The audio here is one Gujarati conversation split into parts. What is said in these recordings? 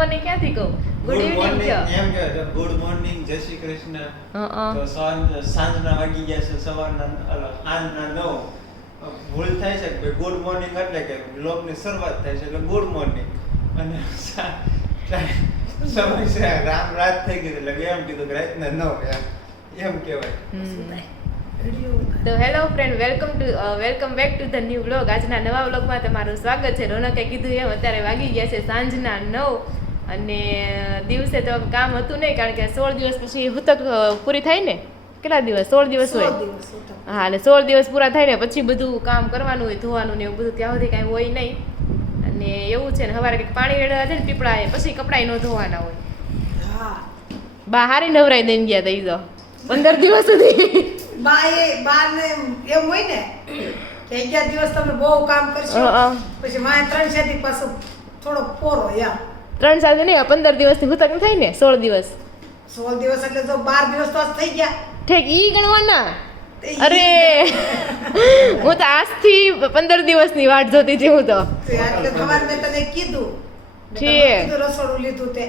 મોર્નિંગ ક્યાંથી કહું? ગુડ ઇવનિંગ થયો. એમ કે ગુડ મોર્નિંગ, જય શ્રી કૃષ્ણ. હં. તો સાંજના વાગી ગયા છે સવારના સાંજના 9. ભૂલ થાય છે કે ગુડ મોર્નિંગ એટલે કે બ્લોગની શરૂઆત થાય છે એટલે ગુડ મોર્નિંગ અને સમય છે રામ રાત થઈ ગઈ એટલે એમ કીધું કે રાતના 9 એમ કહેવાય. તો hello friend, welcome back to the new vlog. આજના નવા વ્લોગમાં તમારું સ્વાગત છે. રોનકે કીધું એમ અત્યારે વાગી ગયા છે સાંજના 9 અને દિવસે તો કામ હતું નહીં, કારણ કે 16 દિવસ પછી હુતક પૂરી થાય ને. કેટલા દિવસ? 16 દિવસ હોય. હા, અને 16 દિવસ પૂરા થાય ને પછી બધું કામ કરવાનું હોય, ધોવાનું ને એવું બધું. ત્યાં સુધી કાંઈ હોય નહીં. અને એવું છે ને, સવારે કંઈક પાણી રેડવા છે ને પીપળાએ, પછી કપડાં ન ધોવાના હોય. બા હારી નવરાઈ દઈને ગયા તા ઈ તો 15 દિવસ સુધી. બારને એમ હોય ને કે 11 દિવસ તમે બહુ કામ કરશો, પછી મારે 3-4 દિવસ પાછું થોડો પોરો યા 3 સાલ નહીં, 15 દિવસથી હુતક થાય ને. 16 દિવસ 16 દિવસ એટલે તો 12 દિવસ તો થઈ ગયા. ઠીક, ઈ ગણવાના. અરે હું તો આજથી 15 દિવસની વાટ જોતી હતી હું તો. એટલે તમારે મેં તને કીધું રસોડું લીધું તે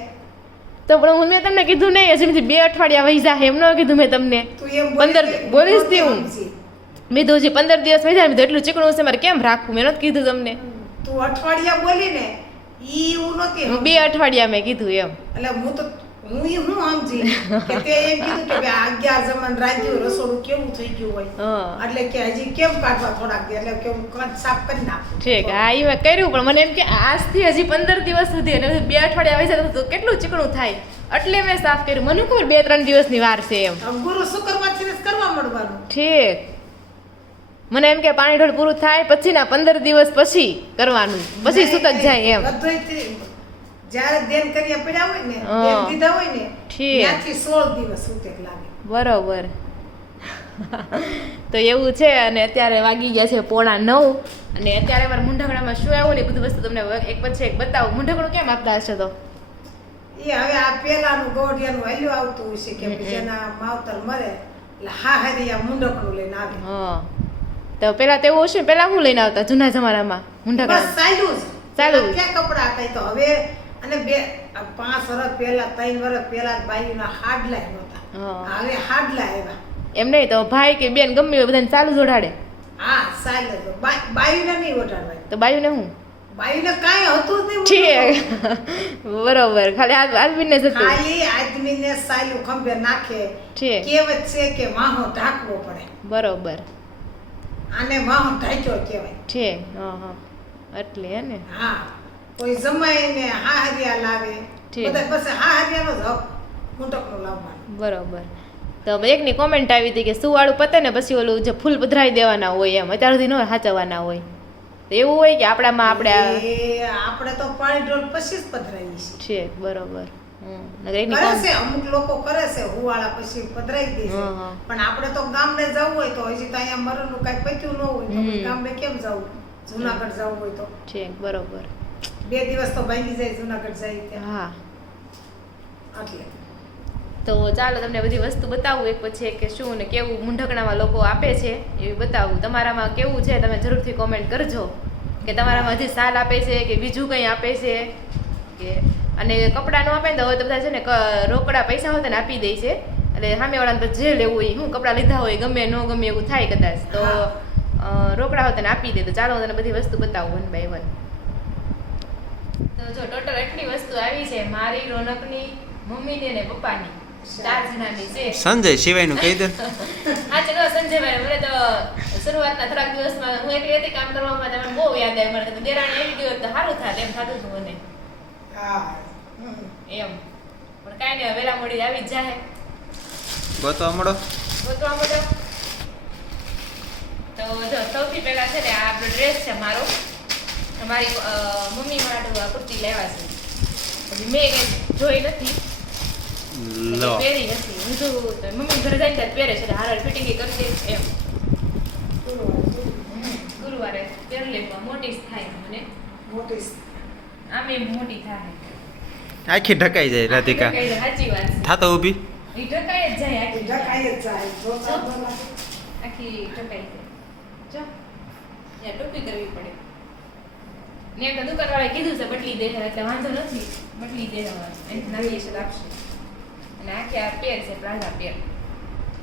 તો પણ મેં તમને કીધું નહીં, હજી 2 અઠવાડિયા વહી જાય એમ ન કીધું મેં તમને. તું એમ 15 બોલીશ તી હું. મેં તો હજી 15 દિવસ વહી જાય, મેં તો એટલું ચીકણું છે મારે કેમ રાખવું, મેં નથી કીધું તમને. તું અઠવાડિયા બોલી ને ઈ હું નહોતી. હું 2 અઠવાડિયા મેં કીધું એમ. એટલે હું સમજી કે તે એમ કીધું કે 11 જમણ રાખ્યું રસોડું કેવું થઈ ગયું હોય, એટલે કે હજી કેમ કાઢવા થોડાક દે, એટલે કે હું કદ સાફ કરી નાખું. ઠીક, હા ઈ મેં કર્યું, પણ મને એમ કે આજથી હજી 15 દિવસ સુધી અને 2 અઠવાડિયા વહી જાય તો કેટલું ચીકણું થાય, એટલે મેં સાફ કર્યું. મને ખબર 2-3 દિવસની વાર છે એમ. ગુરુ શુક્રવારથી કરવા મળવાનું. ઠીક, મને એમ કે પાણી ઢોળ પૂરું થાય પછી ના 15 દિવસ પછી કરવાનું, પછી સુતક જાય એમ. જ્યારે દેન કર્યા પડ્યા હોય ને, દેન દીધા હોય ને, ત્યાંથી 16 દિવસ સુતક લાગે. બરોબર. તો એવું છે. અને અત્યારે વાગી ગયા છે 8:45 અને અત્યારે અમારા મુંઢકડામાં શું આવ્યું ને બધું વસ્તુ તમને એક પછી એક બતાવું. મુંઢકડું કેમ આપતા હશે? તો એ હવે આ પેલાનું ગોડિયાનું હલ્યું આવતું હશે કે જેના માવતર મરે એટલે હાહરિયા મુંઢકડું લઈને આવે. હા, તો પેલા તો એવું હશે, પેલા હું લઈને આવતા જૂના જમાનામાં મુંઢકડા? બસ ચાલ્યું જ. ચાલ્યું. ક્યાં કપડા કઈ તો હવે અને 5 વર્ષ પહેલા 3 વર્ષ પહેલા બાઈના હાડલા નહોતા, હવે હાડલા આવ્યા. એમ નહીં તો ભાઈ કે બેન ગમે હોય બધાને ચાલુ જોડાડે. હા ચાલે તો બાયુને નહીં ઓઢાડવાય. તો બાયુને હું બાયુને કાંઈ હતું જ નહીં. છે બરોબર, ખાલી આદમીને જ હતું. ખાલી આદમીને સાયલું ખંભે નાખે. છે કહેવત છે કે માહો ઢાંકવો પડે. બરોબર. આને માહો ઢાંક્યો કહેવાય છે. હા હા, એટલે હે ને. હા, કોઈ જમાઈને હાહરિયા લાવે, બધા પછી હાહરિયાનો જ હક મુંડકનો લાવવાનો. બરોબર. તો એકની કોમેન્ટ આવી હતી કે સુવાળું પતે ને પછી ઓલું જે ફૂલ પધરાવી દેવાના હોય એમ, અત્યાર સુધી ન સાચવવાના હોય. તો એવું હોય કે આપણામાં આપણે તો પાણી ઢોળ પછી જ પધરાવી છે. બરોબર. કરે છે, અમુક લોકો કરે છે હુવાળા પછી પધરાવી દે છે, પણ આપણે તો ગામડે જવું હોય તો હજી તો અહીંયા મરણનું કઈ પત્યું ન હોય તો ગામડે કેમ જવું? જુનાગઢ જવું હોય તો છે. બરોબર. 2 દિવસ તો ભાંગી જાય જુનાગઢ જાય ત્યાં. હા, એટલે તો ચાલો તમને બધી વસ્તુ બતાવું એક પછી એક કે શું ને કેવું મુંઢકણામાં લોકો આપે છે એવી બતાવું. તમારામાં કેવું છે તમે જરૂરથી કોમેન્ટ કરજો કે તમારામાં હજી સાલ આપે છે કે બીજું કંઈ આપે છે કે. અને કપડાં ન આપે ને તો હવે તો બધા છે ને રોકડા પૈસા હોય ને આપી દે છે, એટલે સામેવાળાને જે લેવું હોય, હું કપડાં લીધા હોય ગમે ન ગમે એવું થાય કદાચ, તો રોકડા હોય તને આપી દે. તો ચાલો હું તને બધી વસ્તુ બતાવું 1 by 1. તો જો ટોટલ એટલી વસ્તુ આવી છે મારી, રોનકની, મમ્મીની અને પપ્પાની, 4 જણાની છે. સંજય સિવાયનું કહી દે. હા ચલો સંજયભાઈ, મને તો શરૂઆતના થોડાક દિવસમાં હું એકલી હતી કામ કરવામાં, મને બહુ યાદ આવે. મને તો દેરાણી આવી ગયો તો સારું થાત એમ થતું હતું મને. હા એમ પણ કાંઈ નહીં, વેલા મોડી આવી જ જાય. ગોતવા મળો. તો જો સૌથી પહેલા છે ને આ આપણો ડ્રેસ છે મારો, મારી મમ્મી માટે આ કુર્તી લેવા છે. પછી મેં કઈ જોઈ નથી, પહેરી નથી. હું તો મમ્મી ઘરે જાય ત્યારે પહેરે છે, હાર ફિટિંગ કરી દે એમ. ગુરુવારે પહેરી લેવા મોટી થાય મને, મોટી આમે મોટી થાય. આખી ઢકાઈ જાય રાધિકા. સાચી વાત. થાતો ઊભી એ ઢકાઈ જ જાય, આખી ઢકાઈ જ જાય. આખી ઢકાઈ જાય. જો યા ટોપી કરવી પડે. ને એક દુકાનવાળાએ કીધું છે બદલી દે છે એટલે વાંધો નથી, બદલી દે હવે એની નાની હશે તો આપશે. અને આખી આ પેર છે પ્લાઝા પેર,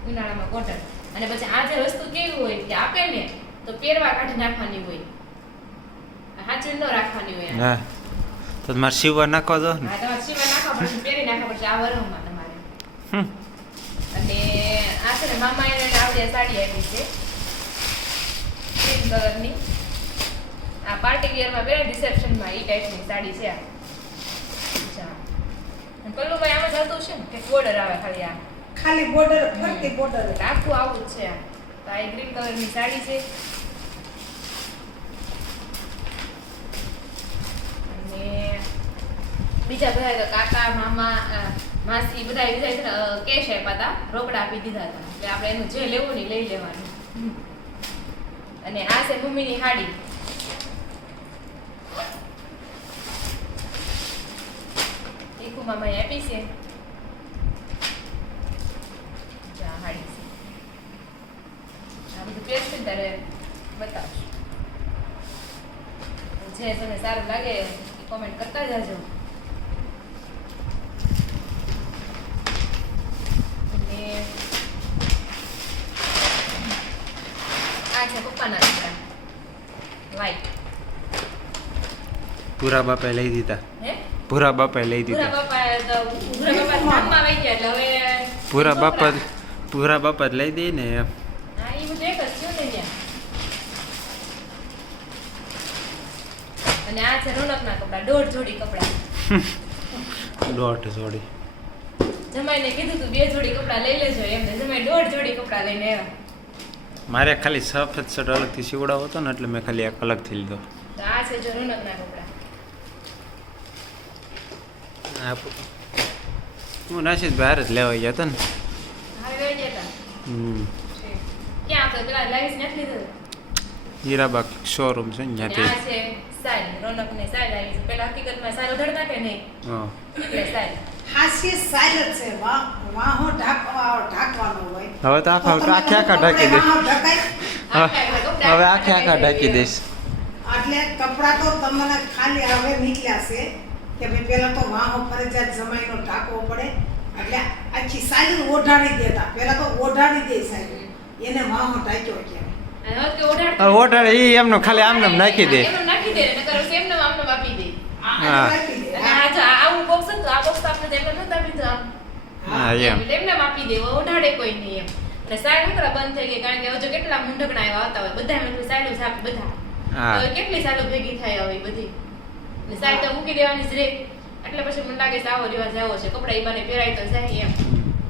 ઉનાળામાં કોટન. અને પછી આ જે વસ્તુ કેવી હોય કે આપે ને તો પહેરવા કાઢી નાખવાની હોય, હાચવી ન રાખવાની હોય. હા તો તમારે સીવવા નાખો તો ને. હા તમારે સીવા નાખવા પડશે, પહેરી નાખવા પડશે આ વરહમાં તમારે. અને આ છે ને મામા એને આવડે સાડી આપી છે ગ્રીન કલરની. આ પાર્ટી વેરમાં પહેરે રિસેપ્શનમાં એ ટાઈપની સાડી છે આ. અચ્છા અને પેલું ભાઈ આમાં જતું છે ને કે બોર્ડર આવે ખાલી આ ખાલી બોર્ડર ફરતી બોર્ડર. એટલે આખું આવું જ છે આ. તો આ ગ્રીન કલરની સાડી છે. અને બીજા બધા તો કાકા મામા માસી બધા છે ને કેશ આપ્યા હતા, રોકડા આપી દીધા હતા. એટલે આપણે એનું જે લેવું ને લઈ લેવાનું. અને આ છે મમ્મીની હાડી. ઈકુ મામાએ આપી છે. જા હાડી છે. આ બધું પહેરશે ને ત્યારે બતાવશું. જે તમને સારું લાગે એ કોમેન્ટ કરતા જાજો. અને આ છે પપ્પાના કપડા વ્હાઈટ. પૂરા બાપે લઈ દીધા, હે પૂરા બાપે લઈ પૂરા દીધા. બાપા તો પૂરા બાપા ધામમાં વહી ગયા એટલે હવે પૂરા બાપા છોકરા. પૂરા બાપા જ લઈ દઈ ને એમ. હા એ બધું એક જ થયું ને ત્યાં. અને આ છે રોનકના કપડા, 1.5 જોડી કપડા. દોઢ જોડી. જમાઈને કીધું તું 2 જોડી કપડા લઈ લેજો એમને, જમાઈ 1.5 જોડી કપડા લઈને આવ્યા. મારે ખાલી સફેદ શર્ટ અલગથી સીવડાવો હતો ને એટલે મેં ખાલી એક અલગથી લીધો. તો આ છે જો રોનકના કપડા. હું નાશિદ બહાર જ લેવા ગયા હતા ને. હવે લઈ ગયા હતા. છે. ક્યાં તો પેલા લાઈસ નથી લીધો. હીરાબાગ શોરૂમ છે ને અને ત્યાંથી. આ છે સાડી, રોનકની સાડી આવી છે. પેલા હકીકતમાં સાડી ઉધડતા કે નહીં હા એટલે સાડી. હાસ્ય સાયલ છે વાહો ઢાંકવાનો હોય. હવે તો આખા આખે આખા ઢાંકી દઈશ. વાહો ઢકાય. હવે આખે આખા ઢાંકી દઈશ. એટલે કપડા તો તમને ખાલી હવે નીકળ્યા છે કે ભાઈ પેલા તો વાહો ફરજિયાત જમાઈનો ઢાંકવો પડે. એટલે આખી સાયલ ઓઢાડી દેતા, પેલા તો ઓઢાડી દે સાયલ, એને વાહો ઢાંક્યો કહેવાય. અને હવે કે ઓઢાડતા ઓઢાડે ઈ એમનો ખાલી આમને નાખી દે. એમનું નાખી દે નકર એમને આમને આપી દે. આ હા. રાખી દે. અને આ જો આવું બોક્સ હતું, આ બોક્સ તો આપણે એમને નહોતા આપી દીધું. હા એમ. એમને આપી દે, ઓઢાડે કોઈ નહીં એમ. અને સાઈડ ઉકરા બંધ થઈ ગઈ કારણ કે હવે જો કેટલા મુંડકણા એવા આવતા હોય, બધા એમ સાઈડ જ આપે બધા. હા. તો કેટલી સાલો ભેગી થાય હવે બધી. અને સાઈડ તો મૂકી દેવાની જ રે. એટલે પછી મને લાગે છે આવો રિવાજ આવો છે, કપડા ઈ બાને પહેરાય તો જાય એમ.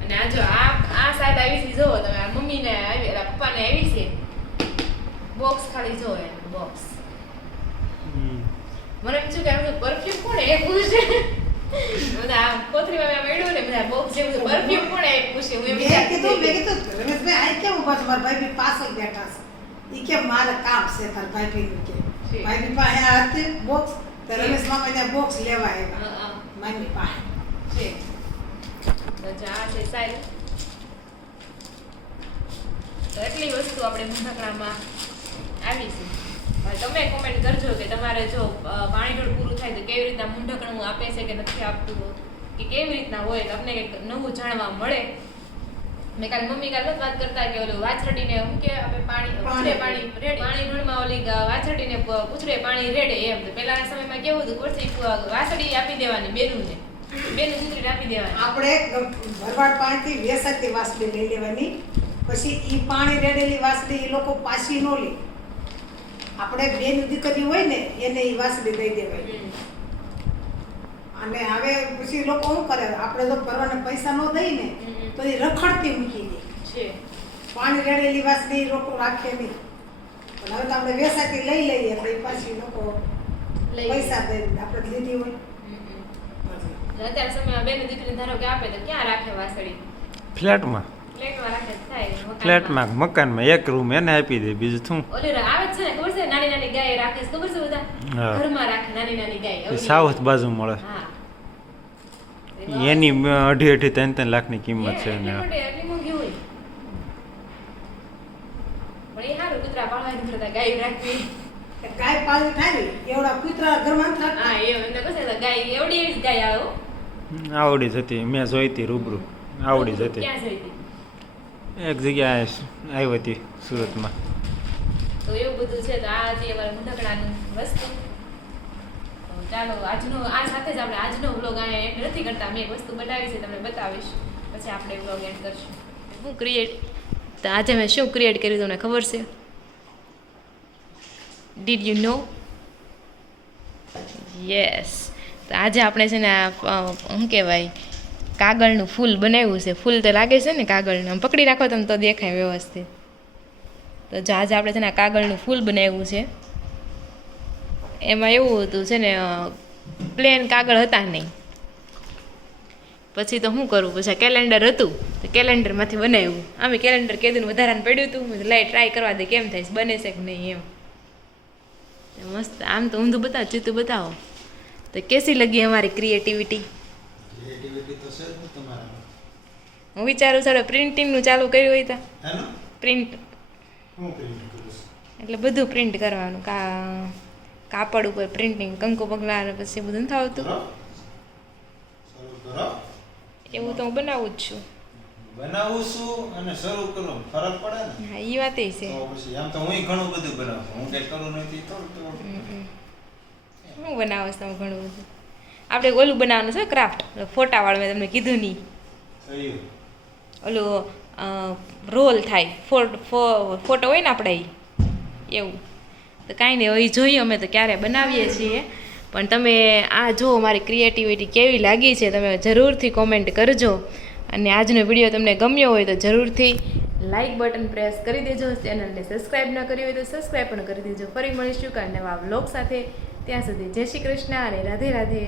અને આ જો આ સાઈડ આવી છે જોવો તમે, આ મમ્મીને આવી, આ પપ્પાને આવી છે બોક્સ, ખાલી જો એનું બોક્સ. મને એમ થયું કે આ બધું પરફ્યુમ કોણે આપ્યું છે? બધા આ કોથળીમાં મેં મેળવ્યું ને બધા બોક્સ જે બધું પરફ્યુમ કોણે આપ્યું છે? હું એમ મેં કીધું રમેશભાઈ આ કેમ ઉભા છો? મારા ભાઈ પાછળ બેઠા છે. ઈ કે મારે કામ છે તાર ભાઈ કે છે. ભાઈ પાસે આ હતી બોક્સ, તો રમેશ મામા ત્યાં બોક્સ લેવા આવ્યા હા, હા. મારી પાસે. છે. તો જો આ છે સાઈડ. તો એટલી વસ્તુ આપણે મુંઢકણામાં આવી છે. હવે તમે કોમેન્ટ કરજો કે તમારે જો પાણી ઢોળ પૂરું થાય તો કેવી રીતના મુંઢકણું આપે છે કે નથી આપતું, કે કેવી રીતના હોય, તો તમને કંઈક નવું જાણવા મળે. મેં કાલે મમ્મી કાલે વાત કરતા કે ઓલું વાછરડીને શું કે આપણે પાણી પૂછડે પાણી રેડે, પાણી ઢોળમાં ઓલી વાછરડીને પૂછડે પાણી રેડે એમ. તો પહેલાના સમયમાં કેવું હતું, પછી વાછરડી આપી દેવાની બેનુંને, બેનું દીકરીને આપી દેવાની. આપણે ભરવાડ પાસેથી વેસાતી વાસળી લઈ લેવાની, પછી ઈ પાણી રેડેલી વાસળી એ લોકો પાછી નો લે. આપણે બેન દીકરી હોય ને એને ઈ વાસળી દઈ દેવાય. અને હવે પછી લોકો શું કરે, આપણે જો ભરવાને પૈસા ન દઈ ને તો એ રખડતી મૂકી દે છે. પાણી રેડેલી વાસળી એ લોકો રાખે નહીં. પણ હવે તો આપણે વેસાતી લઈ લઈએ એટલે ઈ પાછી લોકો લઈ પૈસા દઈ આપણે લીધી હોય. અત્યાર સમયમાં બેન દીકરી ધારો કે આપે તો ક્યાં રાખે વાસળી? ફ્લેટમાં ફ્લેટમાં રાખે તો થાય, મકાનમાં. ફ્લેટમાં મકાનમાં એક રૂમ એને આપી દે, બીજું શું. ઓલી આવે જ છે ને, ખબર છે નાની નાની ગાય રાખે છે, ખબર છે બધા હા. ઘરમાં રાખે નાની નાની ગાય. એ સાઉથ બાજુ મળે. હા. એની 2.5-3 લાખની કિંમત છે એટલી ને. મોટી, એટલી મોંઘી હોય. પણ એ સારું, કૂતરા પાળવાની કરતા ગાય રાખવી. કે ગાય પાળી થાય ને એવડા કૂતરા ઘરમાં નથી રાખતા. હા એમ એમને કહે છે ગાય એવડી એવી જ ગાય આવે હો. આવડી જતી મેં જોઈતી રૂબરૂ આવડી જતી ક્યાં જોઈ હતી? એક જગ્યાએ આવી હતી સુરતમાં. તો એવું બધું છે. તો આ જે અમારા મુંડકડાનું વસ્તુ. તો ચાલો આ સાથે જ આપણે આજનો વ્લોગ અહીંયા એન્ડ નથી કરતા. મેં એક વસ્તુ બનાવી છે તમને બતાવીશ, પછી આપણે વ્લોગ એન્ડ કરશું. હું ક્રિએટ તો આજે મેં શું ક્રિએટ કર્યું તમને ખબર છે? Did you know? યસ. તો આજે આપણે છે ને શું કહેવાય કાગળનું ફૂલ બનાવ્યું છે. ફૂલ તો લાગે છે ને કાગળનું, આમ પકડી રાખો તમે તો દેખાય વ્યવસ્થિત. તો જો આજે આપણે છે ને કાગળનું ફૂલ બનાવ્યું છે. એમાં એવું હતું છે ને પ્લેન કાગળ હતા નહીં, પછી તો શું કરવું, પછી કેલેન્ડર હતું તો કેલેન્ડરમાંથી બનાવ્યું. આમે કેલેન્ડર કેદું વધારાને પડ્યું હતું, લાઈ ટ્રાય કરવા દે કેમ થાય બને છે કે નહીં એમ. મસ્ત. આમ તો ઊંધું બતાવો, ચીતું બતાવો. તો કેસી લગી અમારી ક્રિએટિવિટી? હું વિચારું છું પ્રિન્ટિંગનું ચાલુ કર્યું હોય તો પ્રિન્ટ એટલે બધું પ્રિન્ટ કરવાનું. કાપડ ઉપર પ્રિન્ટિંગ, કંકુ પગલા પછી બધું નથી આવતું એવું તો હું બનાવું જ છું. બનાવું છું અને શરૂ કરું ફરક પડે ને. હા એ વાત છે. તો પછી આમ તો હું ઘણું બધું બનાવું, હું કઈ કરું નથી થોડું. હું બનાવો છો તમે ઘણું બધું? આપણે ઓલું બનાવવાનું છે ક્રાફ્ટ, ફોટાવાળું મેં તમને કીધું નહીં. ઓલું રોલ થાય ફોટો હોય ને આપણે એવું. તો કાંઈ નહીં, હવે જોઈએ અમે તો ક્યારે બનાવીએ છીએ. પણ તમે આ જો મારી ક્રિએટિવિટી કેવી લાગી છે તમે જરૂરથી કોમેન્ટ કરજો. અને આજનો વિડીયો તમને ગમ્યો હોય તો જરૂરથી લાઇક બટન પ્રેસ કરી દેજો. ચેનલને સબસ્ક્રાઈબ ન કરી હોય તો સબસ્ક્રાઈબ પણ કરી દેજો. ફરી મળીશું કાંઈ નવા વ્લોગ સાથે. ત્યાં સુધી જય શ્રી કૃષ્ણ અને રાધે રાધે.